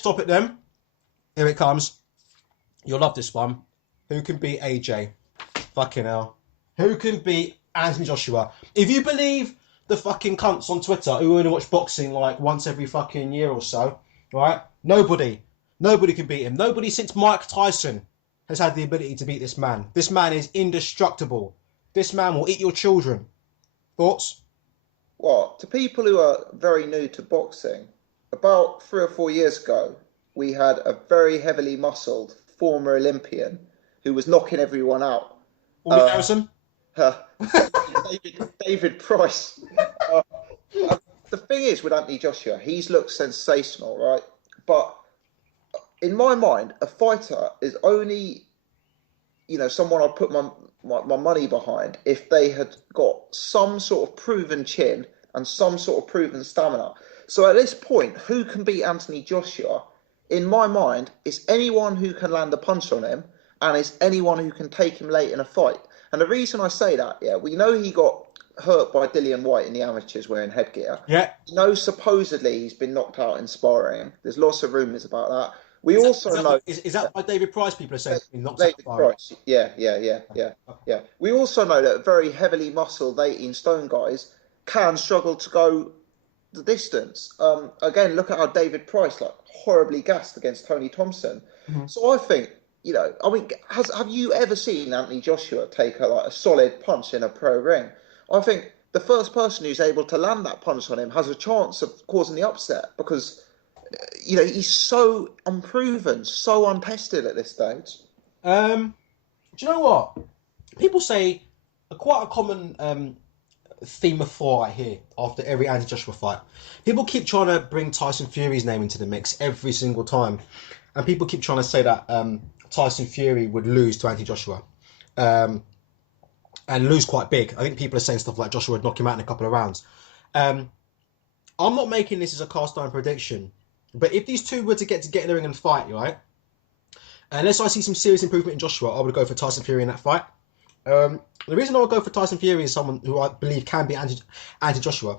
Stop it then. Here it comes. You'll love this one. Who can beat AJ? Fucking hell. Who can beat Anthony Joshua? If you believe the fucking cunts on Twitter who only watch boxing like once every fucking year or so, right? Nobody can beat him. Nobody since Mike Tyson has had the ability to beat this man. This man is indestructible. This man will eat your children. Thoughts? What? To people who are very new to boxing, about 3 or 4 years ago, we had a very heavily muscled former Olympian who was knocking everyone out. All Uh, Harrison? uh, David Price. Uh, the thing is with Anthony Joshua, he's looked sensational, right? But in my mind, a fighter is only, someone I'd put my money behind if they had got some sort of proven chin and some sort of proven stamina. So at this point, who can beat Anthony Joshua? In my mind, it's anyone who can land a punch on him, and it's anyone who can take him late in a fight. And the reason I say that, yeah, we know he got hurt by Dillian White in the amateurs wearing headgear. Yeah. Supposedly he's been knocked out in sparring. There's lots of rumours about that. We Is that, also know is that by David Price? People are saying he knocked out David by. Price. Yeah. We also know that very heavily muscled 18 stone guys can struggle to go the distance. Again, look at how David Price horribly gassed against Tony Thompson. Mm-hmm. So I think, have you ever seen Anthony Joshua take a solid punch in a pro ring? I think the first person who's able to land that punch on him has a chance of causing the upset because, he's so unproven, so untested at this stage. Do you know what? People say quite a common theme of thought I hear after every Anthony Joshua fight. People keep trying to bring Tyson Fury's name into the mix every single time, and people keep trying to say that Tyson Fury would lose to Anthony Joshua, and lose quite big. I think people are saying stuff like Joshua would knock him out in a couple of rounds. I'm not making this as a cast iron prediction, but if these two were to get in the ring and fight, right? Unless I see some serious improvement in Joshua, I would go for Tyson Fury in that fight. The reason I would go for Tyson Fury is someone who I believe can be anti-Joshua.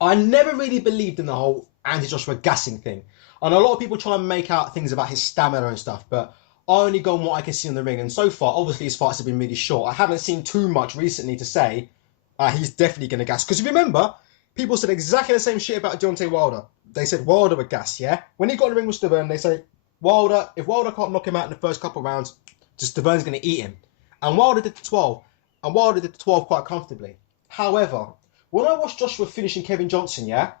I never really believed in the whole anti-Joshua gassing thing. And a lot of people try and make out things about his stamina and stuff, but I only go on what I can see in the ring. And so far, obviously his fights have been really short. I haven't seen too much recently to say he's definitely going to gas. Because if you remember, people said exactly the same shit about Deontay Wilder. They said Wilder would gas, yeah? When he got in the ring with Stiverne, they say, if Wilder can't knock him out in the first couple of rounds, just Stiverne's going to eat him. And Wilder did the 12. And Wilder did the 12 quite comfortably. However, when I watched Joshua finishing Kevin Johnson, yeah,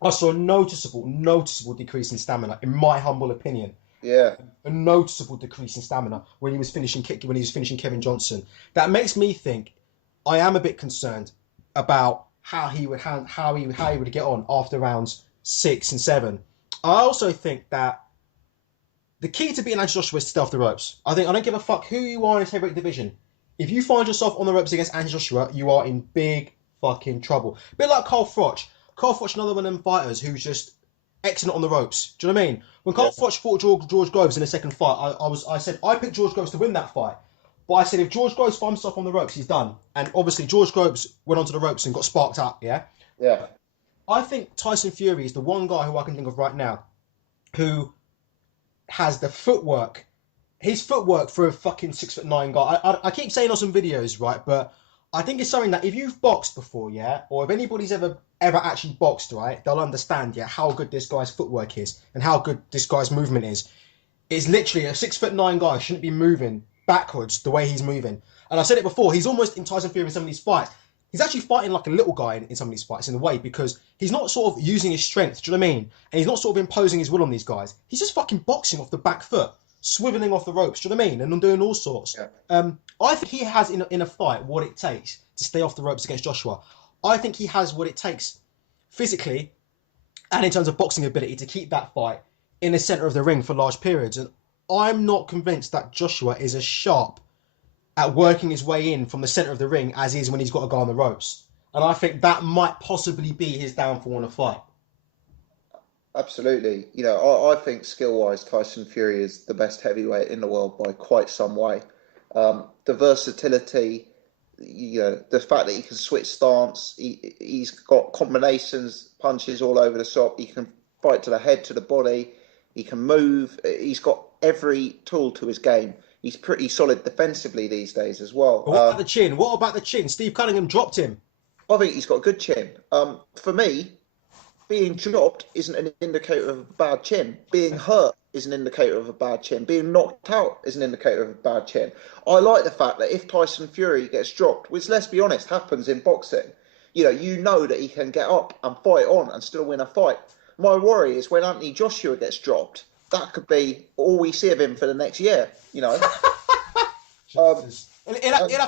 I saw a noticeable decrease in stamina, in my humble opinion. Yeah. A noticeable decrease in stamina when he was finishing Kevin Johnson. That makes me think I am a bit concerned about how he would get on after rounds 6 and 7. I also think that the key to beating Anthony Joshua is to stay off the ropes. I don't give a fuck who you are in his heavyweight division. If you find yourself on the ropes against Anthony Joshua, you are in big fucking trouble. A bit like Carl Froch. Carl Froch, another one of them fighters who's just excellent on the ropes. Do you know what I mean? When Carl Froch fought George Groves in the second fight, I said I picked George Groves to win that fight. But I said if George Groves finds himself on the ropes, he's done. And obviously George Groves went onto the ropes and got sparked up, yeah? Yeah. I think Tyson Fury is the one guy who I can think of right now who has the footwork. His footwork for a fucking 6'9" guy. I keep saying on some videos, right? But I think it's something that if you've boxed before, yeah, or if anybody's ever actually boxed, right, they'll understand, yeah, how good this guy's footwork is and how good this guy's movement is. It's literally a 6'9" guy shouldn't be moving backwards the way he's moving. And I said it before, he's almost in Tyson Fury in some of these fights. He's actually fighting like a little guy in some of these fights in a way because he's not sort of using his strength, do you know what I mean? And he's not sort of imposing his will on these guys. He's just fucking boxing off the back foot, swiveling off the ropes, do you know what I mean? And doing all sorts. Yeah. I think he has in a fight what it takes to stay off the ropes against Joshua. I think he has what it takes physically and in terms of boxing ability to keep that fight in the centre of the ring for large periods. And I'm not convinced that Joshua is as sharp at working his way in from the centre of the ring as he is when he's got to go on the ropes. And I think that might possibly be his downfall in a fight. Absolutely. I think skill-wise, Tyson Fury is the best heavyweight in the world by quite some way. The versatility, the fact that he can switch stance, he's got combinations, punches all over the shop. He can fight to the head, to the body. He can move. He's got every tool to his game. He's pretty solid defensively these days as well. But what about the chin? What about the chin? Steve Cunningham dropped him. I think he's got a good chin. For me, being dropped isn't an indicator of a bad chin. Being hurt is an indicator of a bad chin. Being knocked out is an indicator of a bad chin. I like the fact that if Tyson Fury gets dropped, which let's be honest happens in boxing, you know that he can get up and fight on and still win a fight. My worry is when Anthony Joshua gets dropped, that could be all we see of him for the next year. He'll have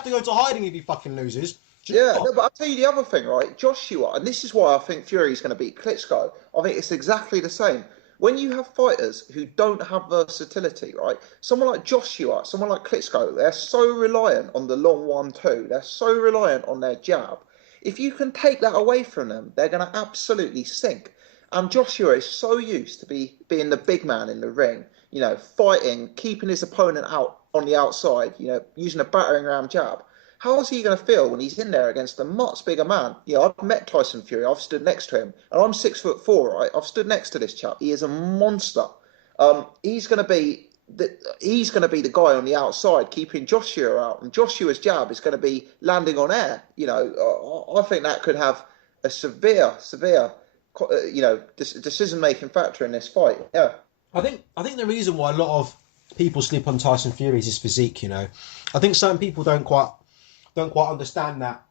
to go to hiding if he fucking loses. Yeah, no, but I'll tell you the other thing, right? Joshua, and this is why I think Fury's going to beat Klitschko. I think it's exactly the same. When you have fighters who don't have versatility, right? Someone like Joshua, someone like Klitschko, they're so reliant on the long 1-2. They're so reliant on their jab. If you can take that away from them, they're going to absolutely sink. And Joshua is so used to being the big man in the ring, fighting, keeping his opponent out on the outside, using a battering ram jab. How is he going to feel when he's in there against a much bigger man? I've met Tyson Fury. I've stood next to him, and I'm 6'4", right? I've stood next to this chap. He is a monster. He's going to be the guy on the outside keeping Joshua out, and Joshua's jab is going to be landing on air. I think that could have a severe, decision-making factor in this fight. Yeah, I think the reason why a lot of people sleep on Tyson Fury is his physique. I think certain people don't quite understand that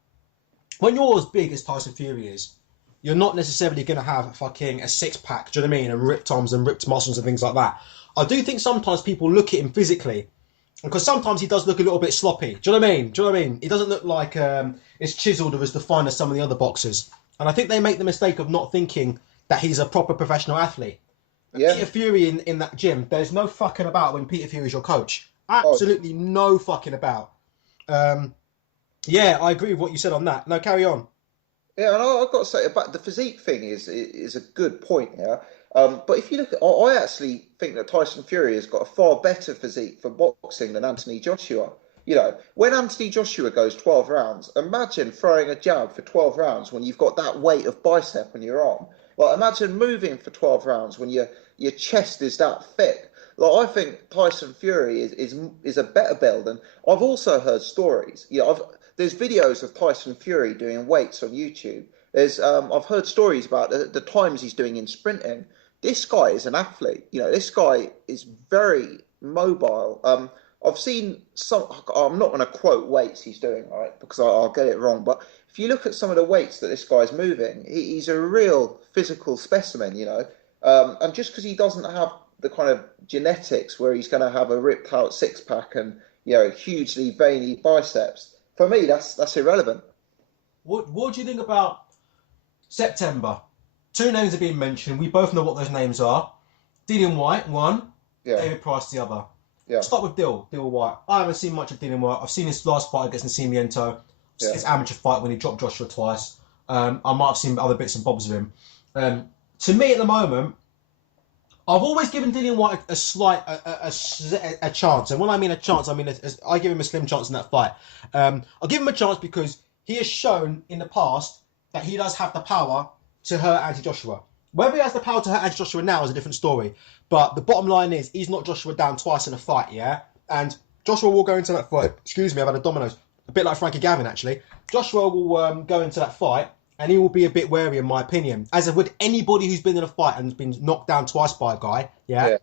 when you're as big as Tyson Fury is, you're not necessarily going to have fucking a six-pack, do you know what I mean, and ripped arms and ripped muscles and things like that. I do think sometimes people look at him physically, because sometimes he does look a little bit sloppy, do you know what I mean? He doesn't look like as chiseled or as defined as some of the other boxers, and I think they make the mistake of not thinking that he's a proper professional athlete. Yeah. Peter Fury in that gym, there's no fucking about when Peter Fury's your coach. Absolutely no fucking about. Yeah, I agree with what you said on that. No, carry on. Yeah, and I've got to say about the physique thing is a good point. Yeah, but if you look at, I actually think that Tyson Fury has got a far better physique for boxing than Anthony Joshua. When Anthony Joshua goes 12 rounds, imagine throwing a jab for 12 rounds when you've got that weight of bicep on your arm. Like, imagine moving for 12 rounds when your chest is that thick. Like, I think Tyson Fury is a better build, and I've also heard stories. There's videos of Tyson Fury doing weights on YouTube. I've heard stories about the times he's doing in sprinting. This guy is an athlete. This guy is very mobile. I've seen some. I'm not going to quote weights he's doing, right, because I'll get it wrong. But if you look at some of the weights that this guy's moving, he's a real physical specimen. And just because he doesn't have the kind of genetics where he's going to have a ripped out six-pack and hugely veiny biceps, for me that's irrelevant. What do you think about September? Two names are being mentioned. We both know what those names are. Dillian Whyte, one. Yeah. David Price, the other. Yeah. Start with Dill Whyte. I haven't seen much of Dillian Whyte. I've seen his last fight against Nascimento. Yeah. His amateur fight when he dropped Joshua twice. I might have seen other bits and bobs of him. To me, at the moment, I've always given Dillian Whyte a slight a chance, and when I mean a chance, I mean I give him a slim chance in that fight. I'll give him a chance because he has shown in the past that he does have the power to hurt Anthony Joshua. Whether he has the power to hurt Anthony Joshua now is a different story. But the bottom line is he's knocked Joshua down twice in a fight, yeah? And Joshua will go into that fight. Excuse me, I've had a Domino's. A bit like Frankie Gavin, actually. Joshua will go into that fight and he will be a bit wary, in my opinion. As would anybody who's been in a fight and been knocked down twice by a guy, yeah?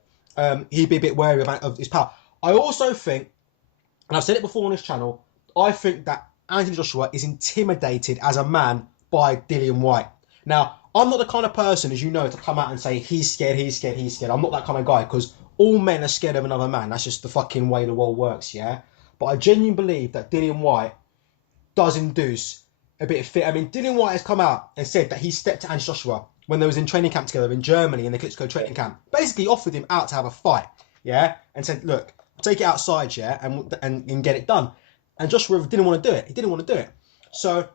He'd be a bit wary of his power. I also think, and I've said it before on this channel, I think that Anthony Joshua is intimidated as a man by Dillian Whyte. Now, I'm not the kind of person, as you know, to come out and say, he's scared. I'm not that kind of guy, because all men are scared of another man. That's just the fucking way the world works, yeah? But I genuinely believe that Dillian Whyte does induce a bit of fear. I mean, Dillian Whyte has come out and said that he stepped to Anthony Joshua when they was in training camp together in Germany, in the Klitschko training camp. Basically offered him out to have a fight, yeah? And said, look, take it outside, yeah, and get it done. And Joshua didn't want to do it. He didn't want to do it. So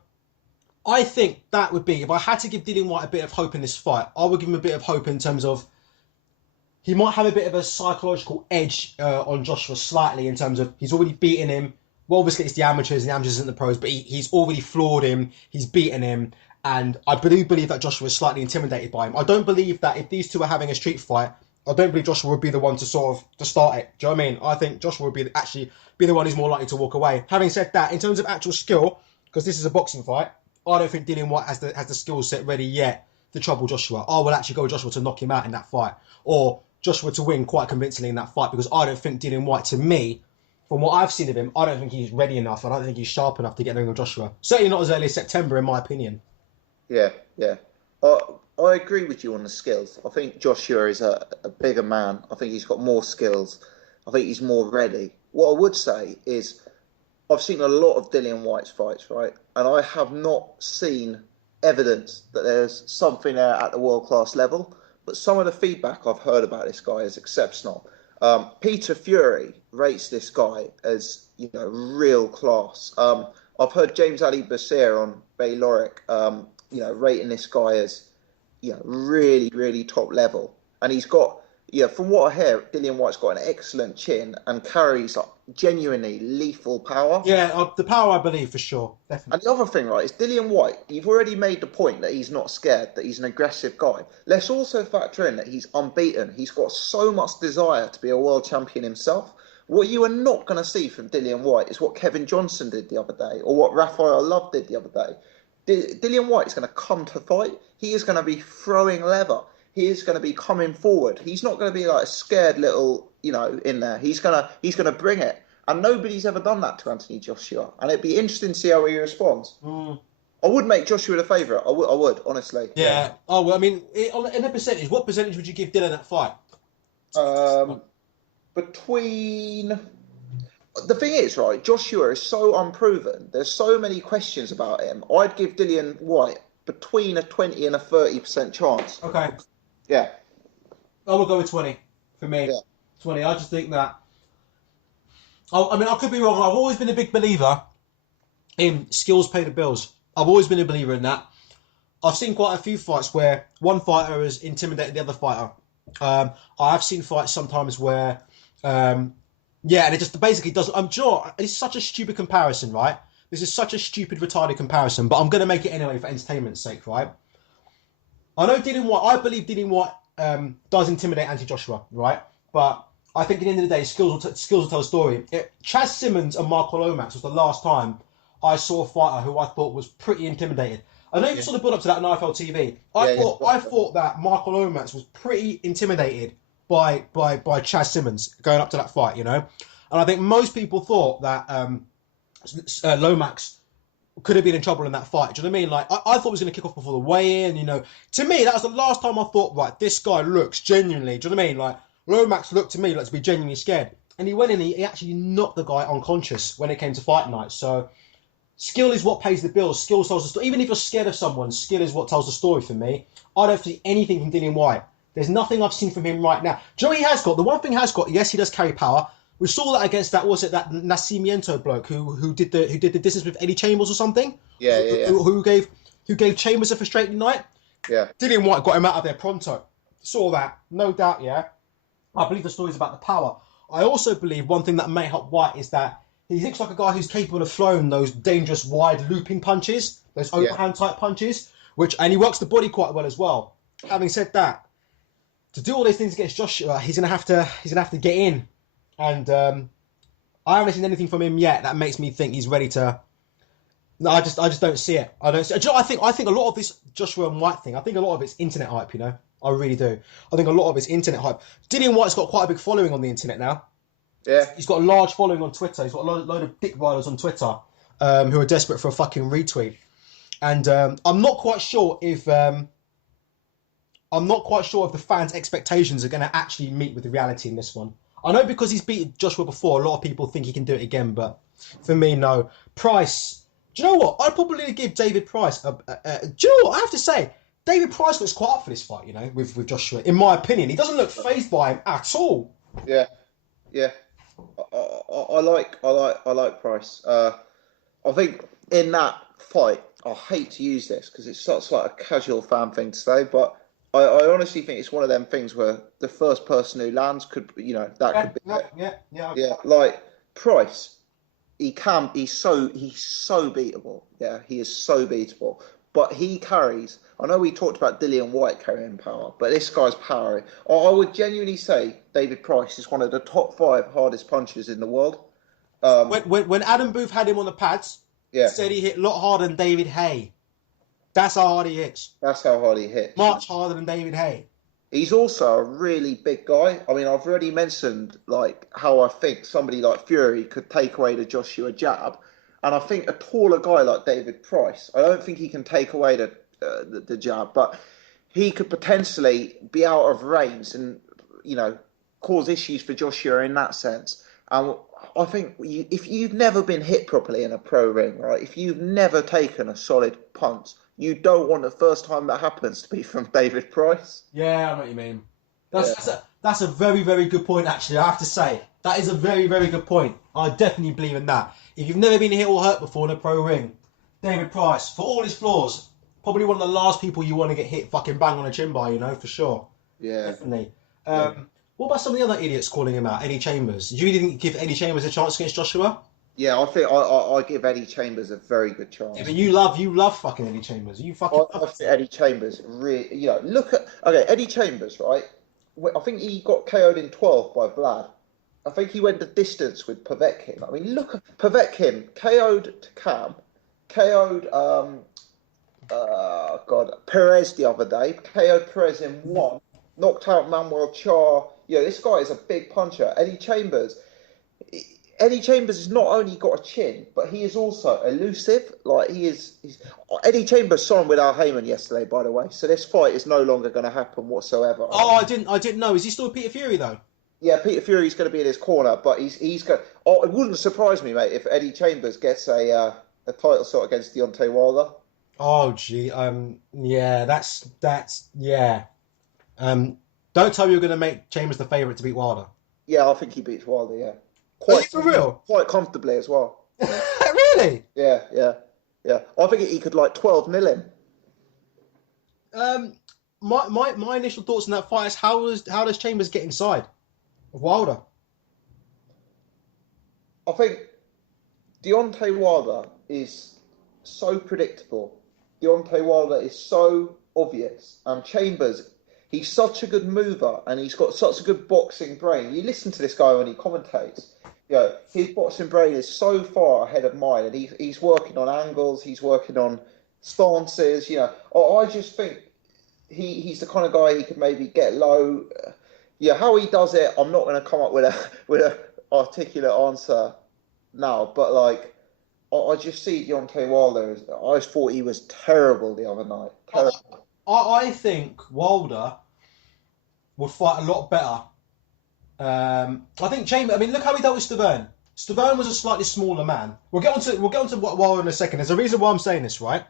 I think that would be, if I had to give Dillian Whyte a bit of hope in this fight, I would give him a bit of hope in terms of he might have a bit of a psychological edge on Joshua slightly, in terms of he's already beaten him. Well, obviously it's the amateurs, and the amateurs isn't the pros, but he's already floored him. He's beaten him. And I do believe that Joshua is slightly intimidated by him. I don't believe that if these two are having a street fight, I don't believe Joshua would be the one to sort of to start it. Do you know what I mean? I think Joshua would be actually be the one who's more likely to walk away. Having said that, in terms of actual skill, because this is a boxing fight, I don't think Dillian White has the skill set ready yet to trouble Joshua. I will actually go with Joshua to knock him out in that fight, or Joshua to win quite convincingly in that fight, because I don't think Dillian White, to me, from what I've seen of him, I don't think he's ready enough. I don't think he's sharp enough to get in with Joshua. Certainly not as early as September, in my opinion. Yeah, yeah. I I agree with you on the skills. I think Joshua is a bigger man. I think he's got more skills. I think he's more ready. What I would say is I've seen a lot of Dillian White's fights, right? And I have not seen evidence that there's something there at the world class level. But some of the feedback I've heard about this guy is exceptional. Peter Fury rates this guy as real class. I've heard James Ali Basir on Bay Lorick, rating this guy as really, really top level. And he's got, from what I hear, Dillian White's got an excellent chin and carries like genuinely lethal power. Yeah, the power I believe for sure, definitely. And the other thing, right, is Dillian White. You've already made the point that he's not scared, that he's an aggressive guy. Let's also factor in that he's unbeaten. He's got so much desire to be a world champion himself. What you are not going to see from Dillian White is what Kevin Johnson did the other day, or what Raphael Love did the other day. Dillian White is going to come to fight. He is going to be throwing leather. He is going to be coming forward. He's not going to be like a scared little, in there. He's gonna bring it. And nobody's ever done that to Anthony Joshua. And it'd be interesting to see how he responds. I would make Joshua the favourite. I would, honestly. Yeah. Oh well, I mean, in a percentage, what percentage would you give Dylan that fight? Between. The thing is, right, Joshua is so unproven. There's so many questions about him. I'd give Dillian White between a 20 and a 30% chance. Okay. Yeah. I will go with 20 for me. Yeah. 20. I just think that. I mean, I could be wrong. I've always been a big believer in skills pay the bills. I've always been a believer in that. I've seen quite a few fights where one fighter has intimidated the other fighter. I have seen fights sometimes where. And it just basically doesn't. I'm sure it's such a stupid comparison, right? This is such a stupid, retarded comparison, but I'm going to make it anyway for entertainment's sake, right? I know Dillian White. I believe Dillian White does intimidate Anthony Joshua, right? But I think at the end of the day, skills will tell a story. Chaz Simmons and Marco Lomax was the last time I saw a fighter who I thought was pretty intimidated. I know you saw the build up to that on IFL TV. I thought that Marco Lomax was pretty intimidated by Chaz Simmons going up to that fight, And I think most people thought that Lomax could have been in trouble in that fight. Do you know what I mean? Like, I thought he was going to kick off before the weigh-in, To me, that was the last time I thought, right, this guy looks genuinely, do you know what I mean? Like, Lomax looked to me like to be genuinely scared. And he went in and he actually knocked the guy unconscious when it came to fight night. So, skill is what pays the bills. Skill tells the story. Even if you're scared of someone, skill is what tells the story for me. I don't see anything from Dillian White. There's nothing I've seen from him right now. Do you know what he has got? The one thing he has got, yes, he does carry power. We saw that against that Nascimento bloke who did the distance with Eddie Chambers or something. Yeah. Who gave Chambers a frustrating night. Yeah. Dillian White got him out of there pronto. Saw that, no doubt. Yeah. I believe the story is about the power. I also believe one thing that may help White is that he looks like a guy who's capable of throwing those dangerous wide looping punches, those overhand type punches, and he works the body quite well as well. Having said that, to do all these things against Joshua, he's gonna have to get in, and I haven't seen anything from him yet that makes me think he's ready to. No, I just don't see it. I don't see it. Do you know, I think a lot of this Joshua and White thing. I think a lot of it's internet hype. I really do. I think a lot of it's internet hype. Dillian White's got quite a big following on the internet now. Yeah, he's got a large following on Twitter. He's got a load of dick riders on Twitter who are desperate for a fucking retweet, and I'm not quite sure if. I'm not quite sure if the fans' expectations are going to actually meet with the reality in this one. I know because he's beaten Joshua before, a lot of people think he can do it again, but for me, no. Price, do you know what? I'd probably give David Price. Do you know what? I have to say, David Price looks quite up for this fight, with Joshua. In my opinion, he doesn't look fazed by him at all. Yeah. I like Price. I think in that fight, I hate to use this because it's such like a casual fan thing to say, but I honestly think it's one of them things where the first person who lands could could be it. Yeah. Like Price, he's so beatable. Yeah, he is so beatable. but he carries. I know we talked about Dillian White carrying power, but this guy's power. I would genuinely say David Price is one of the top 5 hardest punchers in the world. When Adam Booth had him on the pads, he Yeah, said he hit a lot harder than David Hay. That's how hard he hits. that's how hard he hits. Much harder than David Hay. He's also a really big guy. I mean, I've already mentioned like how I think somebody like Fury could take away the Joshua jab, and I think a taller guy like David Price, I don't think he can take away the jab, but he could potentially be out of range and cause issues for Joshua in that sense. And I think if you've never been hit properly in a pro ring, right? If you've never taken a solid punch, you don't want the first time that happens to be from David Price. Yeah, I know what you mean. Yeah. That's a very, very good point, actually, I have to say. That is a very, very good point. I definitely believe in that. If you've never been hit or hurt before in a pro ring, David Price, for all his flaws, probably one of the last people you want to get hit fucking bang on a chin by, for sure. Yeah. Definitely. What about some of the other idiots calling him out? Eddie Chambers. Do you really think give Eddie Chambers a chance against Joshua? Yeah, I think I give Eddie Chambers a very good chance. Yeah, but you love fucking Eddie Chambers. You fucking. I think Eddie Chambers really, look at Eddie Chambers, right? I think he got KO'd in 12 by Vlad. I think he went the distance with Povetkin. I mean, look at Povetkin KO'd to Cam, KO'd Perez the other day, KO'd Perez in 1, knocked out Manuel Char. This guy is a big puncher. Eddie Chambers has not only got a chin, but he is also elusive. Like Eddie Chambers signed with Al Heyman yesterday, by the way. So this fight is no longer going to happen whatsoever. Oh, I didn't know. Is he still with Peter Fury though? Yeah, Peter Fury's going to be in his corner, but he's going. Oh, it wouldn't surprise me, mate, if Eddie Chambers gets a title shot against Deontay Wilder. Oh, gee, yeah, that's yeah. Don't tell me you're going to make Chambers the favourite to beat Wilder. Yeah, I think he beats Wilder. Yeah, Are you for real? Quite comfortably as well. Really? Yeah. I think he could 12-0 him. My initial thoughts on that fight is how does Chambers get inside of Wilder? I think Deontay Wilder is so predictable. Deontay Wilder is so obvious. And Chambers, he's such a good mover and he's got such a good boxing brain. You listen to this guy when he commentates. His boxing brain is so far ahead of mine, and he's working on angles, he's working on stances. I just think he's the kind of guy he could maybe get low. How he does it, I'm not going to come up with a articulate answer now, but I just see Deontay Wilder. I just thought he was terrible the other night. Terrible. I think Wilder would fight a lot better. I think Chambers. I mean, look how he dealt with Stavern. Stavern was a slightly smaller man. We'll get onto Wilder in a second. There's a reason why I'm saying this, right?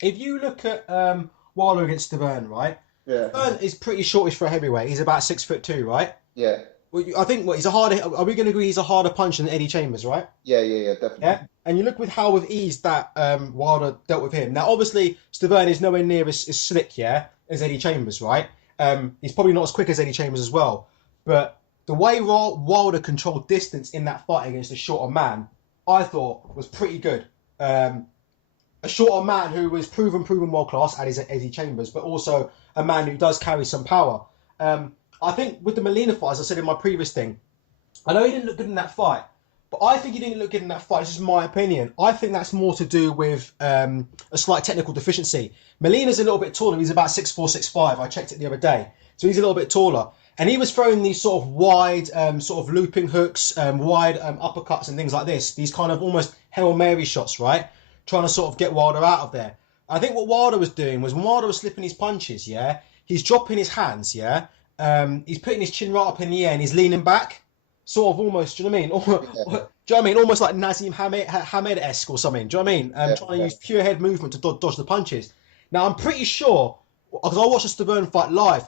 If you look at Wilder against Stavern, right? Yeah. Stavern is pretty shortish for a heavyweight. He's about 6'2", right? Yeah. Well, I think he's a harder. Are we going to agree he's a harder puncher than Eddie Chambers, right? Yeah, definitely. Yeah. And you look with how with ease that Wilder dealt with him. Now, obviously, Stavern is nowhere near as slick, as Eddie Chambers, right? He's probably not as quick as Eddie Chambers as well, but the way Wilder controlled distance in that fight against a shorter man, I thought was pretty good. A shorter man who was proven world class, as Eddie Chambers, but also a man who does carry some power. I think with the Molina fight, as I said in my previous thing, I know he didn't look good in that fight, but I think he didn't look good in that fight. It's just my opinion. I think that's more to do with a slight technical deficiency. Molina's a little bit taller. He's about 6'4", 6'5". I checked it the other day. So he's a little bit taller. And he was throwing these sort of wide, sort of looping hooks, wide uppercuts and things like this. These kind of almost Hail Mary shots, right? Trying to sort of get Wilder out of there. I think what Wilder was doing was when Wilder was slipping his punches, he's dropping his hands, he's putting his chin right up in the air and he's leaning back. Sort of almost, do you know what I mean? Do you know what I mean? Almost like Nazim Hamed-esque or something. Do you know what I mean? Trying to use pure head movement to dodge the punches. Now, I'm pretty sure, because I watched the Stavern fight live,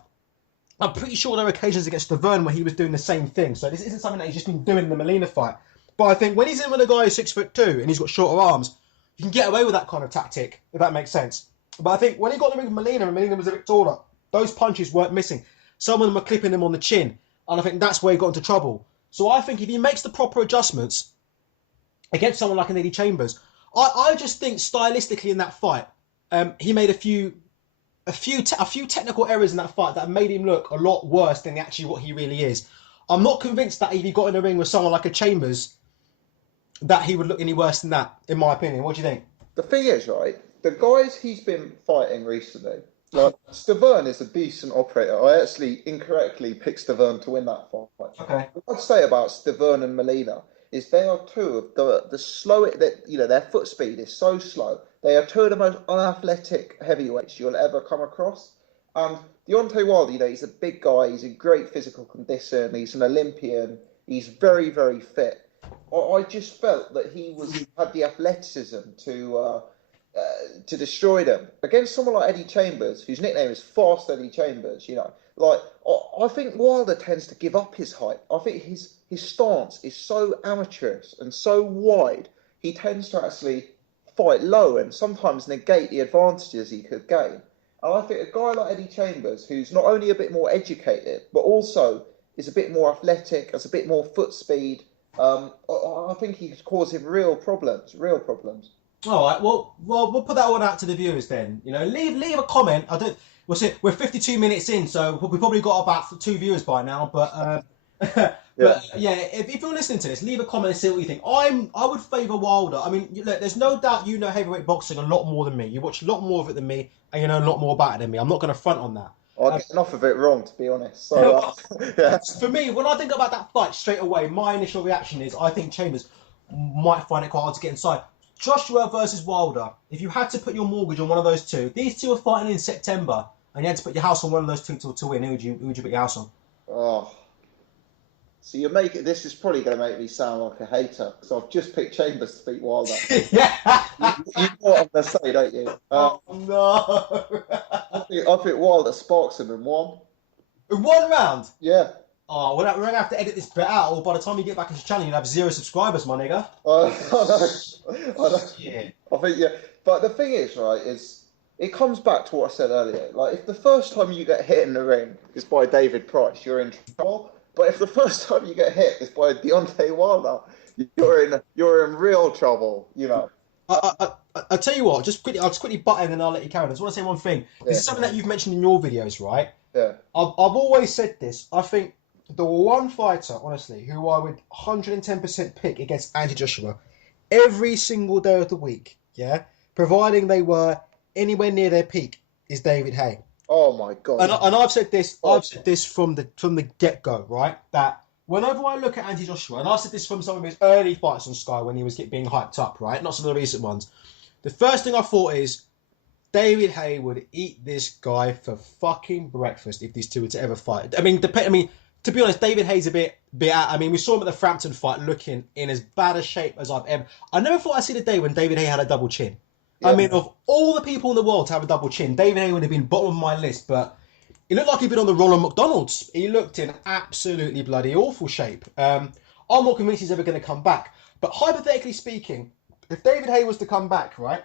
I'm pretty sure there were occasions against Stavern where he was doing the same thing. So this isn't something that he's just been doing in the Molina fight. But I think when he's in with a guy who's 6'2" and he's got shorter arms, you can get away with that kind of tactic, if that makes sense. But I think when he got in the ring with Molina and Molina was a bit taller, those punches weren't missing. Some of them were clipping him on the chin. And I think that's where he got into trouble. So I think if he makes the proper adjustments against someone like an Eddie Chambers, I just think stylistically in that fight, he made a few technical errors in that fight that made him look a lot worse than actually what he really is. I'm not convinced that if he got in the ring with someone like a Chambers, that he would look any worse than that, in my opinion. What do you think? The thing is, right, the guys he's been fighting recently, like Stavern is a decent operator. I actually incorrectly picked Stavern to win that fight. Okay. What I'd say about Stavern and Molina is they are two of the slowest. That their foot speed is so slow. They are two of the most unathletic heavyweights you'll ever come across. And Deontay Wilder, he's a big guy. He's in great physical condition. He's an Olympian. He's very, very fit. I just felt that he had the athleticism to destroy them against someone like Eddie Chambers, whose nickname is Fast Eddie Chambers. Like I think Wilder tends to give up his height. I think his stance is so amateurish and so wide. He tends to actually fight low and sometimes negate the advantages he could gain. And I think a guy like Eddie Chambers, who's not only a bit more educated, but also is a bit more athletic, has a bit more foot speed. I think he could cause him real problems. Real problems. All right. Well, we'll put that one out to the viewers then. Leave a comment. We're 52 minutes in, so we've probably got about 2 viewers by now. But if you're listening to this, leave a comment and see what you think. I would favour Wilder. I mean, look, there's no doubt you know heavyweight boxing a lot more than me. You watch a lot more of it than me, and you know a lot more about it than me. I'm not going to front on that. I get enough of it wrong, to be honest. So, yeah. For me, when I think about that fight straight away, my initial reaction is I think Chambers might find it quite hard to get inside. Joshua versus Wilder. If you had to put your mortgage on one of those two, these two are fighting in September, and you had to put your house on one of those two to win. Who would you put your house on? Oh, so this is probably going to make me sound like a hater because I've just picked Chambers to beat Wilder. Yeah. You know what I'm going to say, don't you? Oh no! I think Wilder sparks him in one. In 1 round? Yeah. Oh, we're going to have to edit this bit out, or by the time you get back into the channel, you'll have 0 subscribers, my nigga. I know. Yeah. I think, yeah. But the thing is, right, it comes back to what I said earlier. Like, if the first time you get hit in the ring is by David Price, you're in trouble. But if the first time you get hit is by Deontay Wilder, you're in real trouble, I'll tell you what, I'll just quickly butt in and I'll let you carry on. I just want to say one thing. This is something that you've mentioned in your videos, right? Yeah. I've always said this. I think the one fighter, honestly, who I would 110% pick against Andy Joshua every single day of the week, yeah, providing they were anywhere near their peak, is David Haye. Oh my God! And I've said this. I've said this from the get go, right? That whenever I look at Andy Joshua, and I said this from some of his early fights on Sky when he was being hyped up, right? Not some of the recent ones. The first thing I thought is David Haye would eat this guy for fucking breakfast if these two were to ever fight. I mean, to be honest, David Haye's a bit out. I mean, we saw him at the Frampton fight looking in as bad a shape as I've ever. I never thought I'd see the day when David Haye had a double chin. Yeah. I mean, of all the people in the world to have a double chin, David Haye would have been bottom of my list, but he looked like he'd been on the Ronald McDonald's. He looked in absolutely bloody awful shape. I'm not convinced he's ever going to come back. But hypothetically speaking, if David Haye was to come back, right,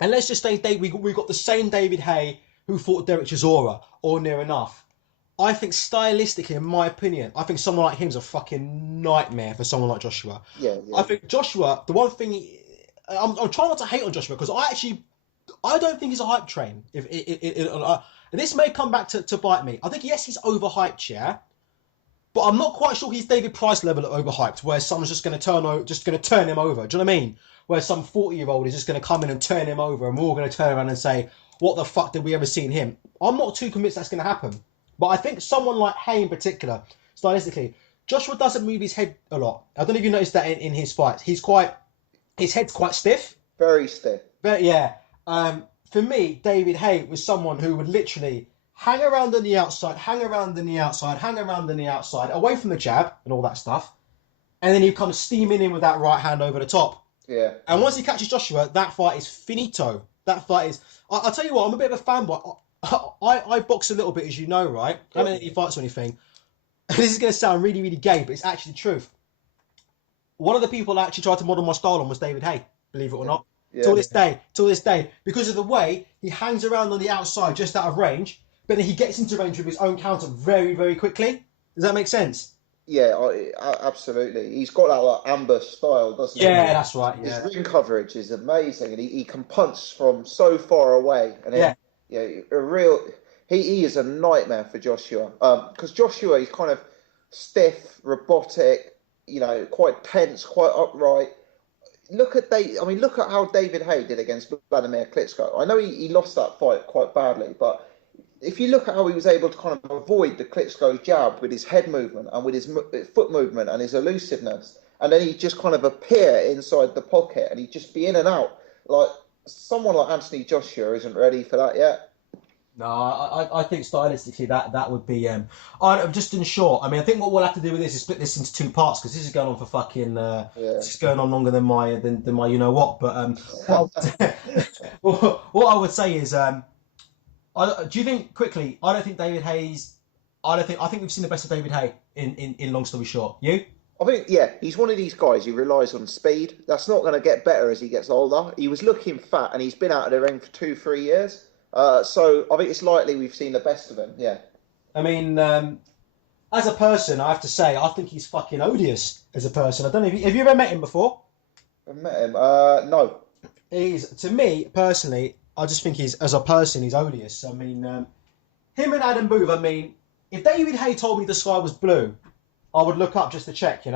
and let's just say we got the same David Haye who fought Derek Chisora, or near enough, I think stylistically, in my opinion, I think someone like him's a fucking nightmare for someone like Joshua. Yeah. I think Joshua, the one thing... I'm trying not to hate on Joshua because I don't think he's a hype train. This may come back to bite me. I think yes, he's overhyped, yeah, but I'm not quite sure he's David Price level of overhyped, where someone's just going to turn him over. Do you know what I mean? Where some 40-year-old is just going to come in and turn him over, and we're all going to turn around and say, "What the fuck did we ever see in him?" I'm not too convinced that's going to happen. But I think someone like Haye in particular, stylistically, Joshua doesn't move his head a lot. I don't know if you noticed that in his fights. His head's quite stiff. Very stiff. But yeah, for me, David Haye was someone who would literally hang around on the outside, away from the jab and all that stuff. And then he'd come steaming in with that right hand over the top. Yeah. And once he catches Joshua, that fight is finito. That fight is... I'll tell you what, I'm a bit of a fanboy. I box a little bit, as you know, right? I don't know any fights or anything. This is going to sound really, really gay, but it's actually the truth. One of the people that actually tried to model my style on was David Haye, believe it or not. Yeah. Till this day. Because of the way he hangs around on the outside just out of range, but then he gets into range with his own counter very, very quickly. Does that make sense? Yeah, absolutely. He's got that like ambush style, doesn't he? Yeah, that's right. His Yeah, ring coverage is amazing, and he can punch from so far away, and yeah. a real he is a nightmare for Joshua. Because Joshua he's kind of stiff, robotic, quite tense, quite upright. Look at how David Haye did against Vladimir Klitschko. I know he lost that fight quite badly, but if you look at how he was able to kind of avoid the Klitschko jab with his head movement and with his foot movement and his elusiveness, and then he just kind of appear inside the pocket and he'd just be in and out. Like someone like Anthony Joshua isn't ready for that yet. No, I think stylistically that would be. I'm just in short. I mean, I think what we'll have to do with this is split this into two parts because this is going on for fucking. Yeah. This is going on longer than my you know what. But what what I would say is do you think quickly? I don't think David Hayes. I think we've seen the best of David Haye in long story short. You? I think, yeah, he's one of these guys who relies on speed. That's not going to get better as he gets older. He was looking fat and he's been out of the ring for 2, 3 years. So I think it's likely we've seen the best of him. Yeah. I mean, as a person, I have to say, I think he's fucking odious as a person. I don't know. Have you ever met him before? I've met him. No. He's to me personally. I just think he's as a person, he's odious. I mean, him and Adam Booth. I mean, if David Haye told me the sky was blue, I would look up just to check.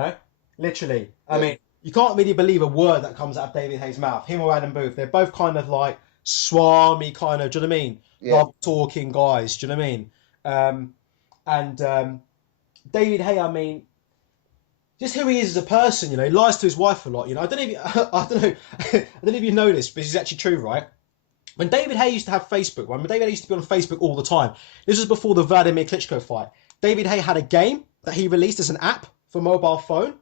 Literally. I Yeah. mean, you can't really believe a word that comes out of David Hayes' mouth. Him or Adam Booth, they're both kind of like swarmy, kind of. Do you know what I mean? Yeah. Love talking guys. Do you know what I mean? And David Haye, I mean, just who he is as a person. He lies to his wife a lot. I don't know if you, I don't know, I don't know if you know this, but this is actually true, right? When David Haye used to have Facebook, when David Haye used to be on Facebook all the time, this was before the Vladimir Klitschko fight. David Haye had a game that he released as an app for mobile phone,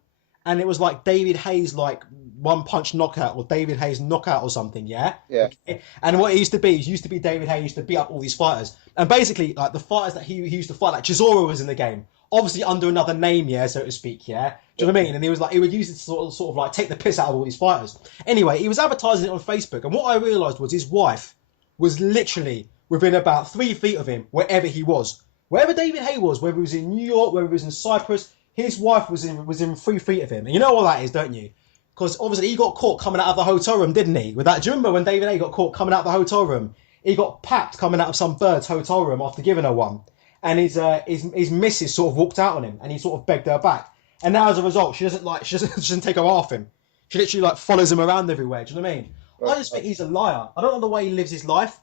and it was like David Hayes like one punch knockout or David Hayes knockout or something, yeah. Yeah. Okay? And what it used to be, David Hayes used to beat up all these fighters, and basically like the fighters that he used to fight, like Chisora was in the game, obviously under another name, yeah, so to speak, yeah. Do you know what I mean? And he was like, he would use it to sort of like take the piss out of all these fighters. Anyway, he was advertising it on Facebook, and what I realised was his wife was literally within about 3 feet of him wherever he was. Wherever David Haye was, whether he was in New York, whether he was in Cyprus, his wife was in 3 feet of him. And you know what that is, don't you? Because obviously he got caught coming out of the hotel room, didn't he? With that, do you remember when David Haye got caught coming out of the hotel room? He got packed coming out of some bird's hotel room after giving her one, and his missus sort of walked out on him, and he sort of begged her back. And now as a result, she doesn't take her off him. She literally like follows him around everywhere. Do you know what I mean? I just think he's a liar. I don't know the way he lives his life.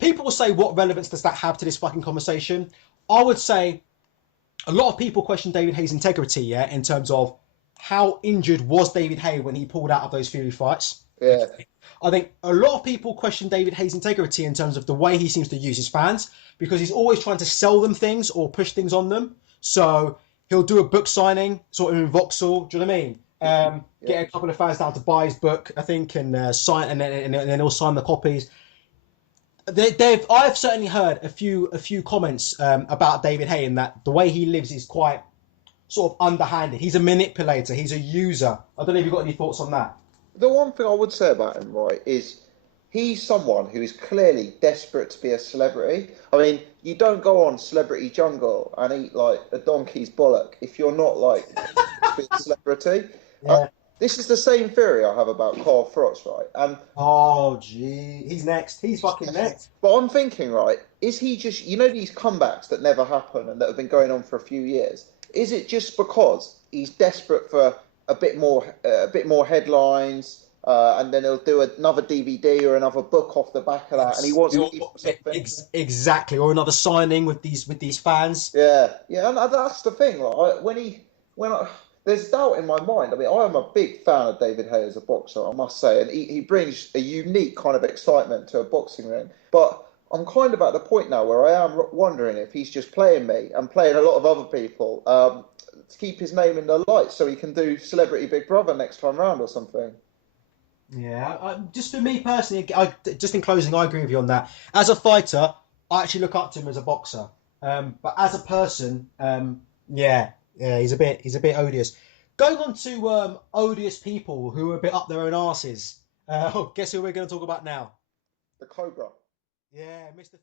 People will say, what relevance does that have to this fucking conversation? I would say a lot of people question David Haye's integrity, yeah, in terms of how injured was David Haye when he pulled out of those Fury fights. Yeah. I think a lot of people question David Haye's integrity in terms of the way he seems to use his fans because he's always trying to sell them things or push things on them. So he'll do a book signing, sort of in Vauxhall. Do you know what I mean? Get a couple of fans down to buy his book, I think, and sign, and then he'll sign the copies. I've certainly heard a few comments about David Haye in that the way he lives is quite sort of underhanded. He's a manipulator. He's a user. I don't know if you've got any thoughts on that. The one thing I would say about him, right, is he's someone who is clearly desperate to be a celebrity. I mean, you don't go on Celebrity Jungle and eat like a donkey's bollock if you're not like to be a celebrity. Yeah. This is the same theory I have about Carl Frost, right? And Oh, gee, he's next. He's fucking next. but I'm thinking, right, is he just these comebacks that never happen and that have been going on for a few years? Is it just because he's desperate for a bit more headlines, and then he'll do another DVD or another book off the back of that, and he wants to keep something? Exactly, or another signing with these fans. Yeah, yeah, and that's the thing. Like there's doubt in my mind. I mean, I am a big fan of David Haye as a boxer, I must say, and he brings a unique kind of excitement to a boxing ring. But I'm kind of at the point now where I am wondering if he's just playing me and playing a lot of other people to keep his name in the light, so he can do Celebrity Big Brother next time round or something. Yeah, just for me personally, just in closing, I agree with you on that. As a fighter, I actually look up to him as a boxer. But as a person, yeah, he's a bit odious. Going on to odious people who are a bit up their own arses. Guess who we're going to talk about now? The Cobra. Yeah, Mr.